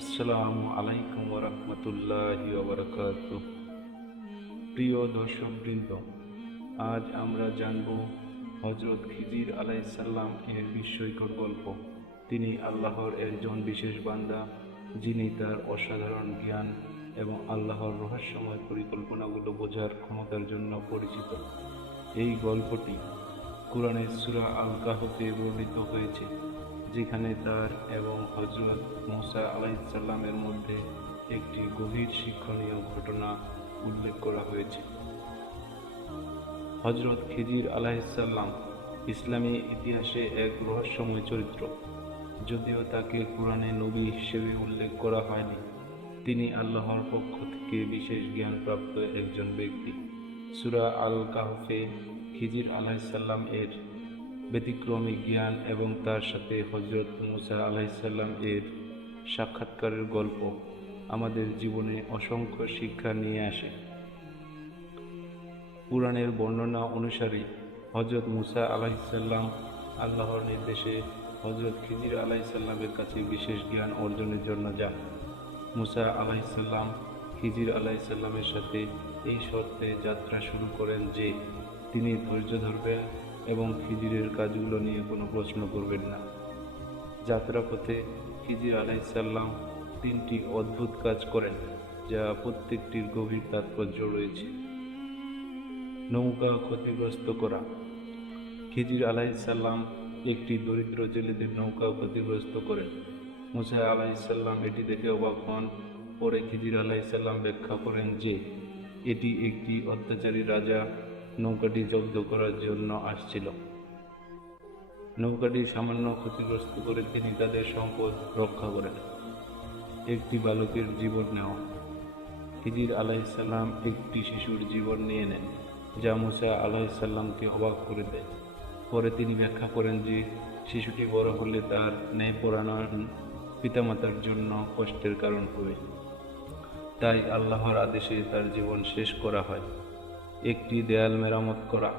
আসসালামু আলাইকুম ওরহমতুল্লাহ ওবরকাত প্রিয় দর্শকবৃন্দ, আজ আমরা জানব হজরত খিজির আলাইসাল্লাম এর বিস্ময়কর গল্প। তিনি আল্লাহর একজন বিশেষ বান্দা, যিনি তার অসাধারণ জ্ঞান এবং আল্লাহর রহস্যময় পরিকল্পনাগুলো বোঝার ক্ষমতার জন্য পরিচিত। এই গল্পটি কোরআনের সুরা আল কাহফে বর্ণিত হয়েছে। যেখানে তার এবং হজরত মুসা আলাইসাল্লামের মধ্যে একটি গভীর শিক্ষণীয় ঘটনা উল্লেখ করা হয়েছে। হজরত খিজির আলাইসাল্লাম ইসলামী ইতিহাসে এক রহস্যময় চরিত্র। যদিও তাকে কোরআনে নবী হিসেবে উল্লেখ করা হয়নি, তিনি আল্লাহর পক্ষ থেকে বিশেষ জ্ঞানপ্রাপ্ত একজন ব্যক্তি। সুরা আল কাহফে খিজির আলাইসাল্লাম এর ব্যতিক্রমী জ্ঞান এবং তার সাথে হজরত মুসা আলাইসাল্লাম এর সাক্ষাৎকারের গল্প আমাদের জীবনে অসংখ্য শিক্ষা নিয়ে আসে। পুরাণের বর্ণনা অনুসারে হজরত মুসা আলাইসাল্লাম আল্লাহর নির্দেশে হজরত খিজির আলাইসাল্লামের কাছে বিশেষ জ্ঞান অর্জনের জন্য যান। মুসা আলাইসাল্লাম খিজির আলাইসাল্লামের সাথে এই শর্তে যাত্রা শুরু করেন যে তিনি ধৈর্য ধরবেন এবং খিজিরের কাজগুলো নিয়ে কোনো প্রশ্ন করবেন না। যাত্রাপথে খিজির আলাইসাল্লাম তিনটি অদ্ভুত কাজ করেন, যা প্রত্যেকটির গভীর তাৎপর্য রয়েছে। নৌকা ক্ষতিগ্রস্ত করা। খিজির আলাইসাল্লাম একটি দরিদ্র জেলেদের নৌকা ক্ষতিগ্রস্ত করেন। মুসা আলাইসাল্লাম এটি দেখে অবাক হন। পরে খিজির আলাইসাল্লাম ব্যাখ্যা করেন যে, এটি একটি অত্যাচারী রাজা নৌকাটি জব্দ করার জন্য আসছিল। নৌকাটি সামান্য ক্ষতিগ্রস্ত করে তিনি তাদের সম্পদ রক্ষা করেন। একটি বালকের জীবন নেওয়া। খিজির আলাইসাল্লাম একটি শিশুর জীবন নিয়ে নেন, যা মুসা আলাইসাল্লামকে অবাক করে দেয়। পরে তিনি ব্যাখ্যা করেন যে, শিশুটি বড় হলে তার ন্যায় ন্যায়পরায়ণ পিতামাতার জন্য কষ্টের কারণ হবে। তাই আল্লাহর আদেশে তার জীবন শেষ করা হয়। একটি দেয়াল মেরামত করা।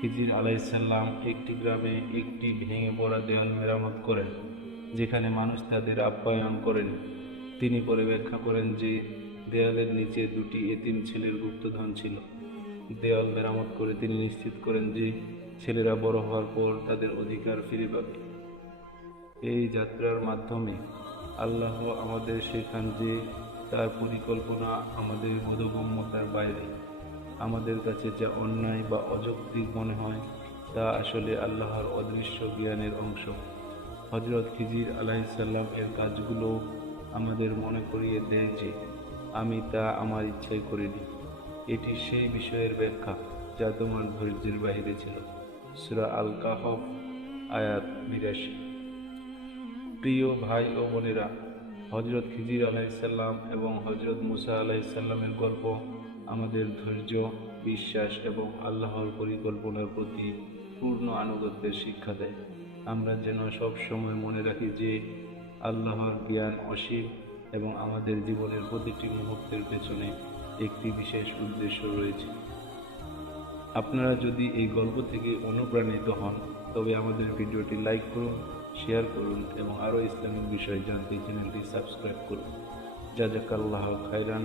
খিজির আলাইসাল্লাম একটি গ্রামে একটি ভেঙে পড়া দেয়াল মেরামত করেন, যেখানে মানুষ তাদের আপ্যায়ন করেন। তিনি পরে ব্যাখ্যা করেন যে, দেয়ালের নিচে দুটি এতিম ছেলের গুপ্তধন ছিল। দেয়াল মেরামত করে তিনি নিশ্চিত করেন যে, ছেলেরা বড় হওয়ার পর তাদের অধিকার ফিরে পাবে। এই যাত্রার মাধ্যমে আল্লাহ আমাদের শেখান যে, তার পরিকল্পনা আমাদের বোধগম্যতার বাইরে। আমাদের কাছে যা অন্যায় বা অযৌক্তিক মনে হয়, তা আসলে আল্লাহর অদৃশ্য জ্ঞানের অংশ। হজরত খিজির আলাইসাল্লাম এর কাজগুলো আমাদের মনে করিয়ে দেয় যে, আমি তা আমার ইচ্ছায় করিনি। এটি সেই বিষয়ের ব্যাখ্যা যা তোমার ধৈর্যের বাহিরে ছিল। সুরা আল কাহফ আয়াত বিরাশি। প্রিয় ভাই ও বোনেরা হজরত খিজির আলাইসাল্লাম এবং হজরত মুসা আলাইসাল্লামের গল্প আমাদের ধৈর্য, বিশ্বাস এবং আল্লাহর পরিকল্পনার প্রতি পূর্ণ আনুগত্যের শিক্ষা দেয়। আমরা যেন সব সময় মনে রাখি যে আল্লাহর জ্ঞান অসীম এবং আমাদের জীবনের প্রতিটি মুহূর্তের পেছনে একটি বিশেষ উদ্দেশ্য রয়েছে। আপনারা যদি এই গল্প থেকে অনুপ্রাণিত হন, তবে আমাদের ভিডিওটি লাইক করুন, শেয়ার করুন এবং আরও ইসলামিক বিষয় জানতে চ্যানেলটি সাবস্ক্রাইব করুন। জাজাকাল্লাহ খাইরান